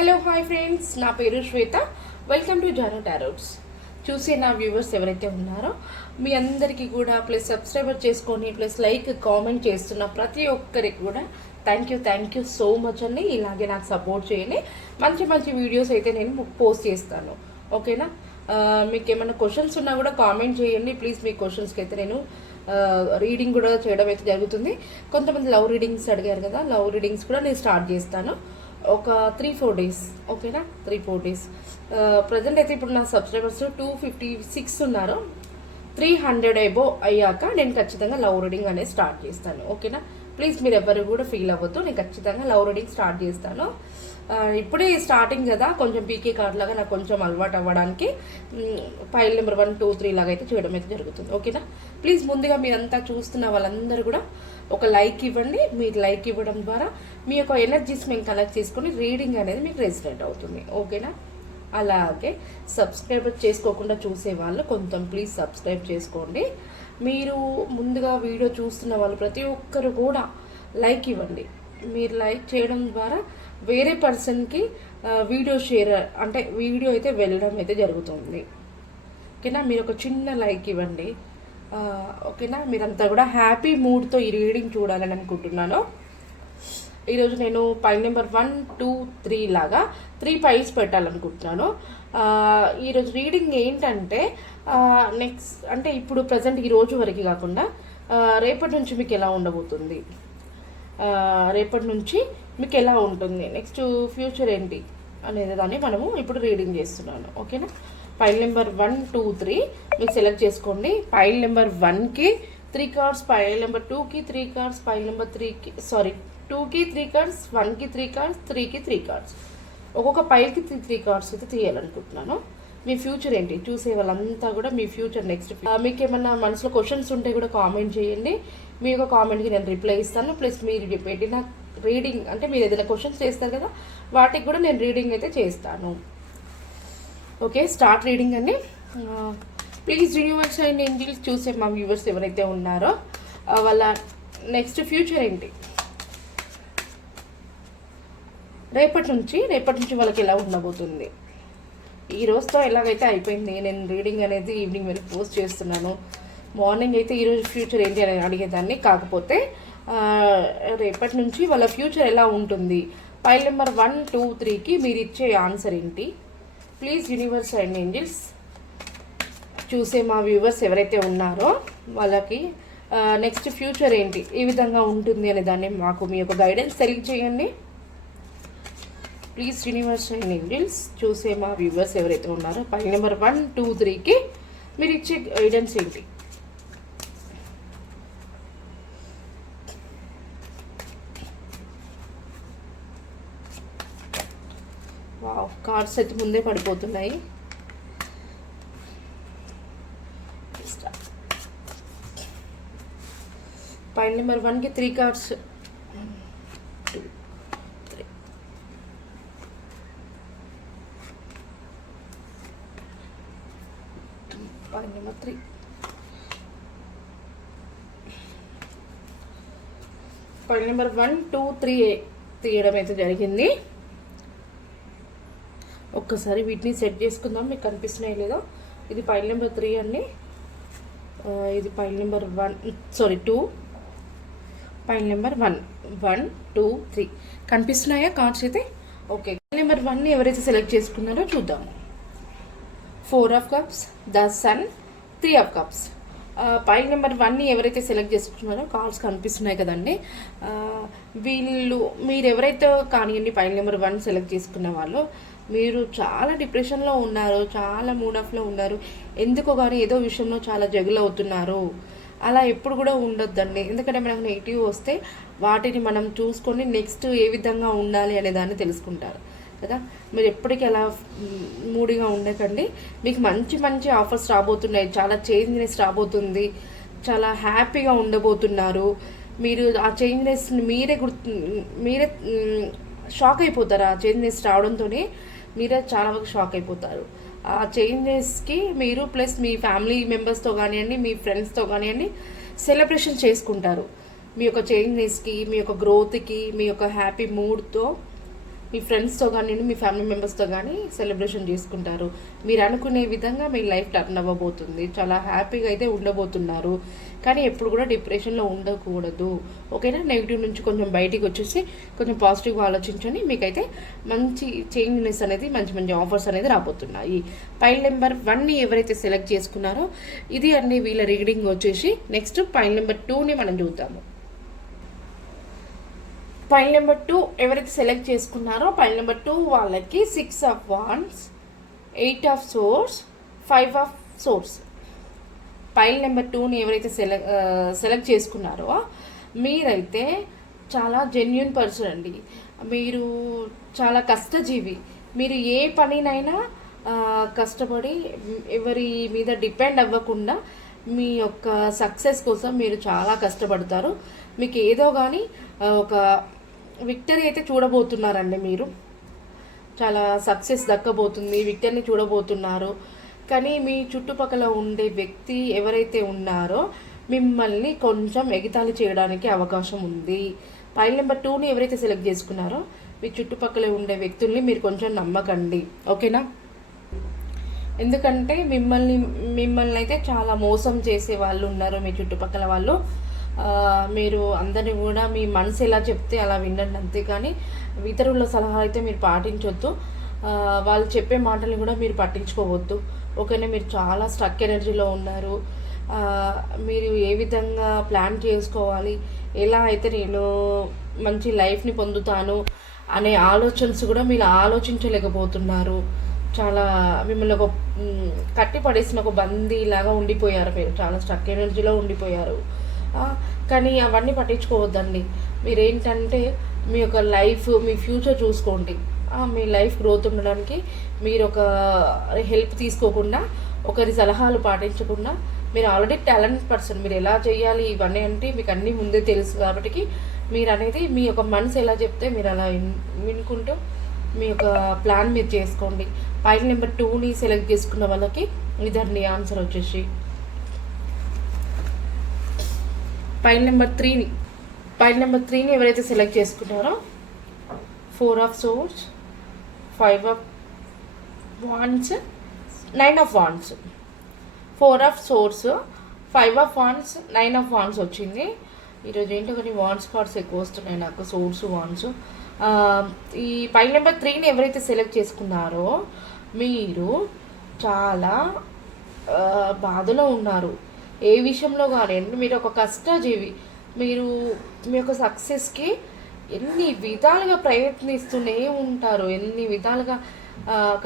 Hello hi friends, నా పేరు శ్వేత. Welcome to జానో టారోట్స్. చూసే నా వ్యూవర్స్ ఎవరైతే ఉన్నారో మీ అందరికీ కూడా ప్లస్ సబ్స్క్రైబర్ చేసుకొని ప్లస్ లైక్ కామెంట్ చేస్తున్న ప్రతి ఒక్కరికి కూడా థ్యాంక్ యూ సో మచ్ అండి. ఇలాగే నాకు సపోర్ట్ చేయండి. మంచి మంచి వీడియోస్ అయితే నేను పోస్ట్ చేస్తాను, ఓకేనా? మీకు ఏమైనా క్వశ్చన్స్ ఉన్నా కూడా కామెంట్ చేయండి ప్లీజ్. మీ క్వశ్చన్స్కి అయితే నేను రీడింగ్ కూడా చేయడం అయితే జరుగుతుంది. కొంతమంది లవ్ రీడింగ్స్ అడిగారు కదా, లవ్ రీడింగ్స్ కూడా నేను స్టార్ట్ చేస్తాను ఒక 3-4 డేస్, ఓకేనా? 3-4 డేస్. ప్రజెంట్ అయితే ఇప్పుడు నా సబ్స్క్రైబర్స్ 256 ఉన్నారు. 300 ఎబో అయ్యాక నేను ఖచ్చితంగా లవ్ రీడింగ్ అనేది స్టార్ట్ చేస్తాను, ఓకేనా? ప్లీజ్ మీరు ఎవరు కూడా ఫీల్ అవ్వద్దు, నేను ఖచ్చితంగా లవ్ రీడింగ్ స్టార్ట్ చేస్తాను. ఇప్పుడే స్టార్టింగ్ కదా, కొంచెం పీకే కార్డ్ లాగా నాకు కొంచెం అలవాటు అవ్వడానికి ఫైల్ నెంబర్ 1, 2, 3 లాగా అయితే చేయడం అయితే జరుగుతుంది, ఓకేనా? ప్లీజ్ ముందుగా మీరంతా చూస్తున్న వాళ్ళందరూ కూడా ఒక లైక్ ఇవ్వండి. మీరు లైక్ ఇవ్వడం ద్వారా మీ యొక్క ఎనర్జీస్ మేము కలెక్ట్ చేసుకొని రీడింగ్ అనేది మీకు రెసిడెంట్ అవుతుంది, ఓకేనా? అలాగే సబ్స్క్రైబ్ చేసుకోకుండా చూసే వాళ్ళు కొంచెం ప్లీజ్ సబ్స్క్రైబ్ చేసుకోండి. మీరు ముందుగా వీడియో చూస్తున్న వాళ్ళు ప్రతి ఒక్కరు కూడా లైక్ ఇవ్వండి. మీరు లైక్ చేయడం ద్వారా వేరే పర్సన్కి వీడియో షేర్ అంటే వీడియో అయితే వెళ్ళడం అయితే జరుగుతుంది, ఓకేనా? మీరు ఒక చిన్న లైక్ ఇవ్వండి, ఓకేనా? మీరంతా కూడా హ్యాపీ మూడ్తో ఈ రీడింగ్ చూడాలని అనుకుంటున్నాను. ఈరోజు నేను పైల్ నెంబర్ 1, 2, 3 లాగా 3 పైల్స్ పెట్టాలనుకుంటున్నాను. ఈరోజు రీడింగ్ ఏంటంటే నెక్స్ట్ అంటే ఇప్పుడు ప్రజెంట్ ఈ రోజు వరకు కాకుండా రేపటి నుంచి మీకు ఎలా ఉండబోతుంది, రేపటి నుంచి మీకు ఎలా ఉంటుంది, నెక్స్ట్ ఫ్యూచర్ ఏంటి అనేది దాన్ని మనము ఇప్పుడు రీడింగ్ చేస్తున్నాను, ఓకేనా? పైల్ నెంబర్ 1, 2, 3 మీరు సెలెక్ట్ చేసుకోండి. పైల్ నెంబర్ 1కి 3 కార్డ్స్, పైల్ నెంబర్ 2కి 3 కార్డ్స్, పైల్ నెంబర్ 3కి 2కి 3 కార్డ్స్, 1కి 3 కార్డ్స్, 3కి 3 కార్డ్స్. ఒక్కొక్క పైల్కి 3 కార్డ్స్ అయితే తీయాలనుకుంటున్నాను. మీ ఫ్యూచర్ ఏంటి చూసే వాళ్ళంతా కూడా మీ ఫ్యూచర్ నెక్స్ట్ మీకు ఏమన్నా మనసులో క్వశ్చన్స్ ఉంటే కూడా కామెంట్ చేయండి. మీ యొక్క కామెంట్కి నేను రిప్లై ఇస్తాను. ప్లస్ మీరు పెట్టిన రీడింగ్ అంటే మీరు ఏదైనా క్వశ్చన్స్ చేస్తారు కదా, వాటికి కూడా నేను రీడింగ్ అయితే చేస్తాను. ఓకే, స్టార్ట్ రీడింగ్ అండి. ప్లీజ్ యూనివర్స్ అండ్ ఏంజిల్స్ చూసే మా వ్యూవర్స్ ఎవరైతే ఉన్నారో వాళ్ళ నెక్స్ట్ ఫ్యూచర్ ఏంటి, రేపటి నుంచి వాళ్ళకి ఎలా ఉండబోతుంది. ఈ రోజుతో ఎలాగైతే అయిపోయింది, నేను రీడింగ్ అనేది ఈవినింగ్ వరకు పోస్ట్ చేస్తున్నాను. మార్నింగ్ అయితే ఈరోజు ఫ్యూచర్ ఏంటి అని అడిగేదాన్ని, కాకపోతే రేపటి నుంచి వాళ్ళ ఫ్యూచర్ ఎలా ఉంటుంది. పైల్ నెంబర్ 1, 2, 3కి మీరు ఇచ్చే ఆన్సర్ ఏంటి ప్లీజ్ యూనివర్స్ అండ్ ఏంజిల్స్ చూసే మా వ్యూవర్స్ ఎవరైతే ఉన్నారో వాళ్ళకి నెక్స్ట్ ఫ్యూచర్ ఏంటి, ఏ విధంగా ఉంటుంది అనే దాన్ని మాకు మీ యొక్క గైడెన్స్ తెలియజేయండి. ప్లీజ్ యూనివర్స్ అండ్ ఏంజిల్స్ చూసే మా వ్యూవర్స్ ఎవరైతే ఉన్నారో పైల్ నెంబర్ 1, 2, 3కి మీరు ఇచ్చే గైడెన్స్ ఏంటి. వావ్, కార్డ్స్ అయితే ముందే పడిపోతున్నాయి. పైల్ నెంబర్ 1కి 3 cards, 2, 3. Pile number 3. Pile number 1, 2, 3 తీయడం అయితే జరిగింది. ఒక్కసారి వీటిని సెట్ చేసుకుందాం, మీకు కనిపిస్తున్నాయి లేదో. ఇది పైల్ నెంబర్ 3 అండి, ఇది పైల్ నెంబర్ 2, పైల్ నెంబర్ 1, 2, 3 కనిపిస్తున్నాయా కార్డ్స్ అయితే? ఓకే, పైల్ నెంబర్ 1ని ఎవరైతే సెలెక్ట్ చేసుకున్నారో చూద్దాము. 4 of cups, the sun, 3 of cups. Pile number 1ని ఎవరైతే సెలెక్ట్ చేసుకున్నారో కార్డ్స్ కనిపిస్తున్నాయి కదండి. మీరు ఎవరైతే కానివ్వండి పైల్ నెంబర్ 1 సెలెక్ట్ చేసుకున్న వాళ్ళు, మీరు చాలా డిప్రెషన్లో ఉన్నారు, చాలా మూడ్ ఆఫ్లో ఉన్నారు. ఎందుకో కానీ ఏదో విషయంలో చాలా జగులు అవుతున్నారు. అలా ఎప్పుడు కూడా ఉండొద్దండి, ఎందుకంటే మనకు నెగిటివ్ వస్తే వాటిని మనం చూసుకొని నెక్స్ట్ ఏ విధంగా ఉండాలి అనే దాన్ని తెలుసుకుంటారు కదా. మీరు ఎప్పటికీ అలా మూడీగా ఉండకండి. మీకు మంచి మంచి ఆఫర్స్ రాబోతున్నాయి, చాలా చేంజ్నెస్ రాబోతుంది, చాలా హ్యాపీగా ఉండబోతున్నారు. మీరు ఆ చేంజ్నెస్ని మీరే షాక్ అయిపోతారు. ఆ చేంజ్నెస్ రావడంతోనే మీరే చాలా వరకు షాక్ అయిపోతారు. ఆ చేంజెస్కి మీరు ప్లస్ మీ ఫ్యామిలీ మెంబర్స్తో కానివ్వండి, మీ ఫ్రెండ్స్తో కానివ్వండి సెలబ్రేషన్ చేసుకుంటారు. మీ యొక్క చేంజ్నెస్కి, మీ యొక్క గ్రోత్కి, మీ యొక్క హ్యాపీ మూడ్తో మీ ఫ్రెండ్స్తో కానీ మీ ఫ్యామిలీ మెంబర్స్తో కానీ సెలబ్రేషన్ చేసుకుంటారు. మీరు అనుకునే విధంగా మీ లైఫ్ టర్న్ అవ్వబోతుంది. చాలా హ్యాపీగా అయితే ఉండబోతున్నారు. కానీ ఎప్పుడు కూడా డిప్రెషన్లో ఉండకూడదు. ఓకేనా? నెగిటివ్ నుంచి కొంచెం బయటికి వచ్చేసి కొంచెం పాజిటివ్గా ఆలోచించండి. మీకైతే మంచి చేంజ్నెస్ అనేది, మంచి మంచి ఆఫర్స్ అనేది రాబోతున్నాయి. పైల్ నెంబర్ 1ని ఎవరైతే సెలెక్ట్ చేసుకున్నారో ఇది అన్ని వీళ్ళ రీడింగ్ వచ్చేసి. నెక్స్ట్ పైల్ నెంబర్ 2ని మనం చూద్దాము. పైల్ నెంబర్ 2 ఎవరైతే సెలెక్ట్ చేసుకున్నారో పైల్ నెంబర్ 2 వాళ్ళకి 6 of wands, 8 of swords, 5 of swords. Pile number 2ని ఎవరైతే సెలెక్ట్ చేసుకున్నారో మీరైతే చాలా జెన్యున్ పర్సన్ అండి. మీరు చాలా కష్టజీవి. మీరు ఏ పనినైనా కష్టపడి ఎవరి మీద డిపెండ్ అవ్వకుండా మీ యొక్క సక్సెస్ కోసం మీరు చాలా కష్టపడతారు. మీకు ఏదో కానీ ఒక విక్టరీ అయితే చూడబోతున్నారండి. మీరు చాలా సక్సెస్ దక్కబోతుంది, విక్టరీని చూడబోతున్నారు. కానీ మీ చుట్టుపక్కల ఉండే వ్యక్తి ఎవరైతే ఉన్నారో మిమ్మల్ని కొంచెం ఎగతాళి చేయడానికి అవకాశం ఉంది. పైల్ నెంబర్ 2ని ఎవరైతే సెలెక్ట్ చేసుకున్నారో మీ చుట్టుపక్కల ఉండే వ్యక్తుల్ని మీరు కొంచెం నమ్మకండి. ఓకేనా? ఎందుకంటే మిమ్మల్ని అయితే చాలా మోసం చేసే వాళ్ళు ఉన్నారు మీ చుట్టుపక్కల వాళ్ళు. మీరు అందరినీ కూడా మీ మనసు ఎలా చెప్తే అలా వినండి, అంతేకాని ఇతరుల సలహా అయితే మీరు పాటించొద్దు. వాళ్ళు చెప్పే మాటల్ని కూడా మీరు పట్టించుకోవద్దు. ఓకేనా? మీరు చాలా స్ట్రక్ ఎనర్జీలో ఉన్నారు. మీరు ఏ విధంగా ప్లాన్ చేసుకోవాలి, ఎలా అయితే నేను మంచి లైఫ్ని పొందుతాను అనే ఆలోచనస్ కూడా మీరు ఆలోచించలేకపోతున్నారు. చాలా మిమ్మల్ని ఒక కట్టి పడేసిన ఒక బందీలాగా ఉండిపోయారు. మీరు చాలా స్ట్రక్ ఎనర్జీలో ఉండిపోయారు. కానీ అవన్నీ పట్టించుకోవద్దండి. మీరేంటంటే మీ యొక్క లైఫ్, మీ ఫ్యూచర్ చూసుకోండి. మీ లైఫ్ గ్రోత్ ఉండడానికి మీరు ఒక హెల్ప్ తీసుకోకుండా, ఒకరి సలహాలు పాటించకుండా, మీరు ఆల్రెడీ టాలెంట్ పర్సన్. మీరు ఎలా చేయాలి ఇవన్నీ అంటే మీకు అన్నీ ముందే తెలుసు. కాబట్టి మీరు అనేది మీ యొక్క మనసు ఎలా చెప్తే మీరు అలా వినుకుంటూ మీ యొక్క ప్లాన్ మీరు చేసుకోండి. పైల్ నెంబర్ 2ని సెలెక్ట్ చేసుకున్న వాళ్ళకి ఇదండి ఆన్సర్ వచ్చేసి. పైల్ నెంబర్ 3ని ఎవరైతే సెలెక్ట్ చేసుకున్నారో 4 of swords, 5 of wands, 9 of wands. 4 of swords, 5 of wands, 9 of wands వచ్చింది. ఈరోజు ఏంటో కానీ వాండ్స్ కార్డ్స్ ఎక్కువ వస్తున్నాయి నాకు, సోర్స్ వాండ్స్. ఈ పైల్ నెంబర్ 3ని ఎవరైతే సెలెక్ట్ చేసుకున్నారో మీరు చాలా బాధలో ఉన్నారు. ఏ విషయంలో కానీ మీరు ఒక కష్టజీవి. మీరు మీ యొక్క సక్సెస్కి ఎన్ని విధాలుగా ప్రయత్నిస్తూనే ఉంటారు, ఎన్ని విధాలుగా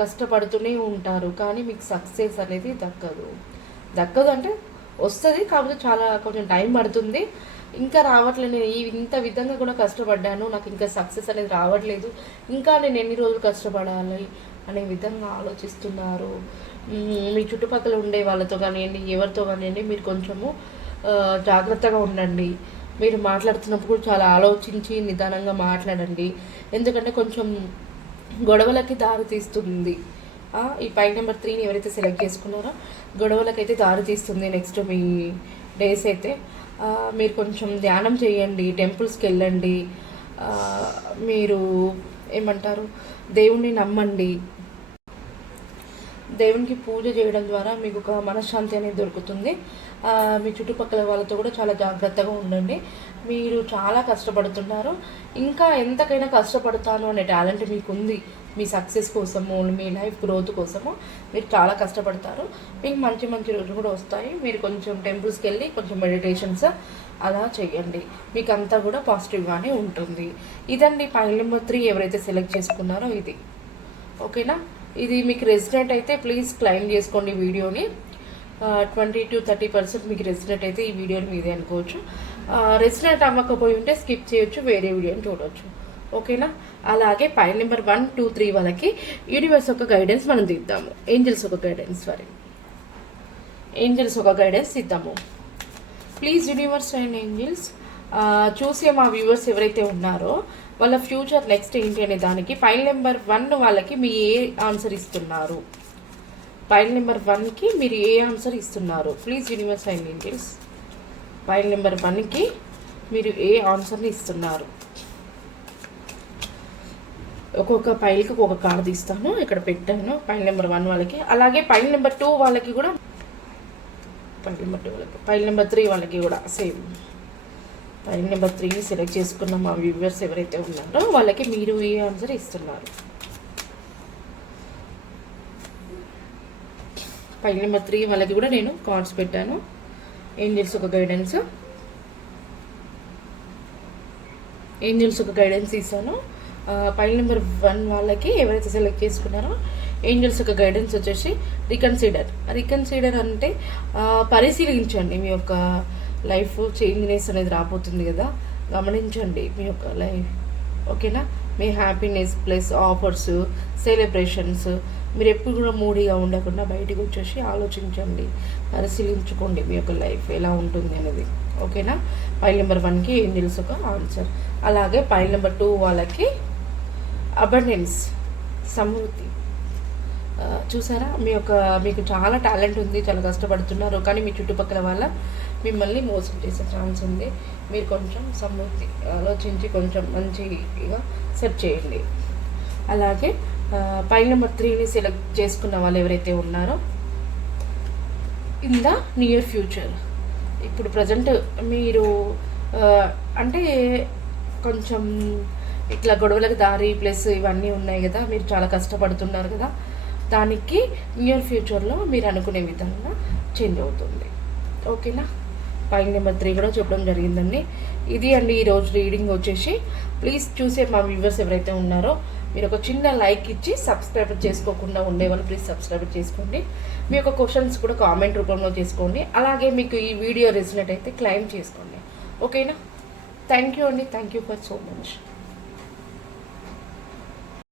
కష్టపడుతూనే ఉంటారు. కానీ మీకు సక్సెస్ అనేది దక్కదు అంటే వస్తుంది, కాకపోతే చాలా కొంచెం టైం పడుతుంది. ఇంకా రావట్లేదు. నేను ఇంత విధంగా కూడా కష్టపడ్డాను, నాకు ఇంకా సక్సెస్ అనేది రావట్లేదు, ఇంకా నేను ఎన్ని రోజులు కష్టపడాలి అనే విధంగా ఆలోచిస్తున్నారు. మీ చుట్టుపక్కల ఉండే వాళ్ళతో కానివ్వండి, ఎవరితో కానివ్వండి, మీరు కొంచెము జాగ్రత్తగా ఉండండి. మీరు మాట్లాడుతున్నప్పుడు చాలా ఆలోచించి నిదానంగా మాట్లాడండి. ఎందుకంటే కొంచెం గొడవలకి దారి తీస్తుంది. ఈ పైల్ నెంబర్ 3ని ఎవరైతే సెలెక్ట్ చేసుకున్నారో గొడవలకైతే దారి తీస్తుంది. నెక్స్ట్ మీ డేస్ అయితే మీరు కొంచెం ధ్యానం చేయండి, టెంపుల్స్కి వెళ్ళండి, మీరు ఏమంటారు దేవుణ్ణి నమ్మండి. దేవునికి పూజ చేయడం ద్వారా మీకు ఒక మనశ్శాంతి అనేది దొరుకుతుంది. మీ చుట్టుపక్కల వాళ్ళతో కూడా చాలా జాగ్రత్తగా ఉండండి. మీరు చాలా కష్టపడుతున్నారు, ఇంకా ఎంతకైనా కష్టపడతాను అనే టాలెంట్ మీకు ఉంది. మీ సక్సెస్ కోసము, మీ లైఫ్ గ్రోత్ కోసము మీరు చాలా కష్టపడతారు. మీకు మంచి మంచి రోజులు కూడా వస్తాయి. మీరు కొంచెం టెంపుల్స్కి వెళ్ళి కొంచెం మెడిటేషన్స్ అలా చేయండి, మీకు అంతా కూడా పాజిటివ్గానే ఉంటుంది. ఇదండి పైల్ నెంబర్ 3 ఎవరైతే సెలెక్ట్ చేసుకున్నారో ఇది. ఓకేనా? ఇది మీకు రెసిడెంట్ అయితే ప్లీజ్ క్లైమ్ చేసుకోండి వీడియోని. 20-30% మీకు రెసిడెంట్ అయితే ఈ వీడియోని మీదే అనుకోవచ్చు. రెసిడెంట్ అవ్వకపోయి ఉంటే స్కిప్ చేయొచ్చు, వేరే వీడియోని చూడవచ్చు. ఓకేనా? అలాగే పైల్ నెంబర్ 1, 2, 3 వాళ్ళకి యూనివర్స్ ఒక గైడెన్స్ మనం తీద్దాము. ఏంజల్స్ ఒక గైడెన్స్ ఇద్దాము. ప్లీజ్ యూనివర్స్ అండ్ ఏంజల్స్ చూసే మా వ్యూవర్స్ ఎవరైతే ఉన్నారో వాళ్ళ ఫ్యూచర్ నెక్స్ట్ ఏంటి అనే దానికి పైల్ నెంబర్ 1 వాళ్ళకి మీ ఏ ఆన్సర్ ఇస్తున్నారు? పైల్ నెంబర్ 1కి మీరు ఏ ఆన్సర్ ఇస్తున్నారు? Please universe and angels pile number 1కి మీరు ఏ ఆన్సర్ని ఇస్తున్నారు? ఒక్కొక్క పైల్కి ఒక్కొక్క కార్డు తీస్తాను. ఇక్కడ పెట్టాను పైల్ నెంబర్ 1 వాళ్ళకి, అలాగే పైల్ నెంబర్ 2 వాళ్ళకి కూడా, పైల్ నెంబర్ 2 వాళ్ళకి, పైల్ నెంబర్ 3 వాళ్ళకి కూడా సేమ్. పైల్ నెంబర్ 3ని సెలెక్ట్ చేసుకున్న మా వ్యూవర్స్ ఎవరైతే ఉన్నారో వాళ్ళకి మీరు ఈ ఆన్సర్ ఇస్తున్నారు. పైల్ నెంబర్ 3 వాళ్ళకి కూడా నేను కార్డ్స్ పెట్టాను. ఏంజల్స్ ఒక గైడెన్స్, ఏంజల్స్ ఒక గైడెన్స్ ఇస్తాను. పైల్ నెంబర్ 1 వాళ్ళకి ఎవరైతే సెలెక్ట్ చేసుకున్నారో ఏంజల్స్ ఒక గైడెన్స్ వచ్చేసి రికన్సిడర్ అంటే పరిశీలించండి. మీ యొక్క లైఫ్ చేంజ్నెస్ అనేది రాబోతుంది కదా, గమనించండి మీ యొక్క లైఫ్. ఓకేనా, మీ హ్యాపీనెస్ ప్లస్ ఆఫర్స్, సెలబ్రేషన్స్, మీరు ఎప్పుడు కూడా మూడీగా ఉండకుండా బయటకు వచ్చేసి ఆలోచించండి, పరిశీలించుకోండి మీ యొక్క లైఫ్ ఎలా ఉంటుంది అనేది. ఓకేనా, పైల్ నెంబర్ 1కి ఏంజల్స్ ఒక ఆన్సర్. అలాగే పైల్ నెంబర్ 2 వాళ్ళకి అబండెన్స్, సమృద్ధి. చూసారా, మీకు చాలా టాలెంట్ ఉంది, చాలా కష్టపడుతున్నారు, కానీ మీ చుట్టుపక్కల వాళ్ళ మిమ్మల్ని మోసం చేసే ఛాన్స్ ఉంది. మీరు కొంచెం సమృద్ధి ఆలోచించి కొంచెం మంచిగా సెట్ చేయండి. అలాగే పైల్ నెంబర్ 3ని సెలెక్ట్ చేసుకున్న వాళ్ళు ఎవరైతే ఉన్నారో ఇన్ ద నియర్ ఫ్యూచర్, ఇప్పుడు ప్రజెంట్ మీరు అంటే కొంచెం ఇట్లా గొడవలకు దారి ప్లస్ ఇవన్నీ ఉన్నాయి కదా, మీరు చాలా కష్టపడుతున్నారు కదా, దానికి నియర్ ఫ్యూచర్లో మీరు అనుకునే విధంగా చేంజ్ అవుతుంది. ఓకేనా, పైల్ నెంబర్ 3 కూడా చెప్పడం జరిగిందండి. ఇది అండి ఈరోజు రీడింగ్ వచ్చేసి. ప్లీజ్ చూసే మా వ్యూవర్స్ ఎవరైతే ఉన్నారో మీరు ఒక చిన్న లైక్ ఇచ్చి సబ్స్క్రైబ్ చేసుకోకుండా ఉండేవాళ్ళు ప్లీజ్ సబ్స్క్రైబ్ చేసుకోండి. మీ యొక్క క్వశ్చన్స్ కూడా కామెంట్ రూపంలో చేసుకోండి. అలాగే మీకు ఈ వీడియో రెసినేట్ అయితే క్లెయిమ్ చేసుకోండి. ఓకేనా, థ్యాంక్ యూ అండి, thank you for so much.